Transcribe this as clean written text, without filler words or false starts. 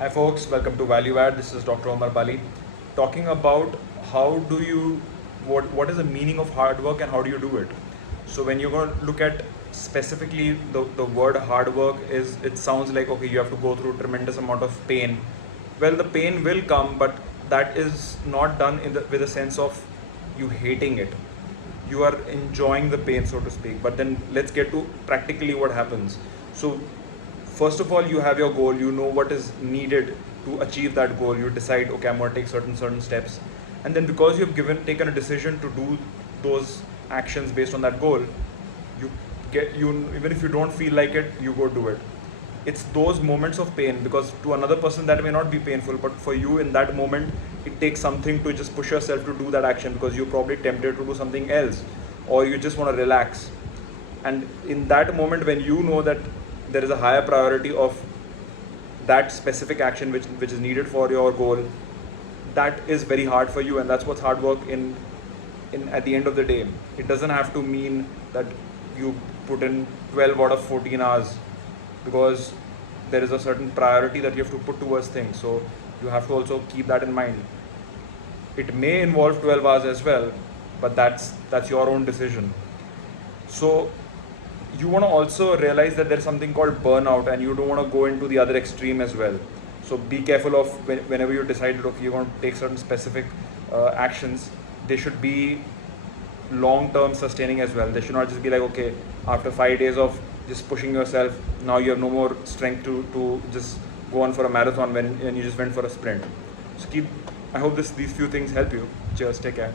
Hi folks, welcome to Value Add. This is Dr. Omar Bali talking about what is the meaning of hard work and how do you do it. So when you're going to look at specifically the word hard work, is it sounds like okay, you have to go through tremendous amount of pain. Well, the pain will come, but that is not done with a sense of you hating it. You are enjoying the pain, so to speak. But then let's get to practically what happens. So first of all, you have your goal, you know what is needed to achieve that goal. You decide, okay, I'm going to take certain steps, and then because you've taken a decision to do those actions based on that goal, you even if you don't feel like it, you go do it. It's those moments of pain, because to another person that may not be painful, but for you in that moment it takes something to just push yourself to do that action, because you're probably tempted to do something else, or you just want to relax. And in that moment, when you know that there is a higher priority of that specific action which is needed for your goal, that is very hard for you, and that's what's hard work in at the end of the day. It doesn't have to mean that you put in 12 out of 14 hours, because there is a certain priority that you have to put towards things. So you have to also keep that in mind. It may involve 12 hours as well, but that's your own decision. So you want to also realize that there's something called burnout, and you don't want to go into the other extreme as well. So be careful of whenever you decide, okay, you want to take certain specific actions, they should be long term sustaining as well. They should not just be like, okay, after 5 days of just pushing yourself, now you have no more strength to just go on for a marathon when you just went for a sprint. So I hope these few things help you. Cheers, take care.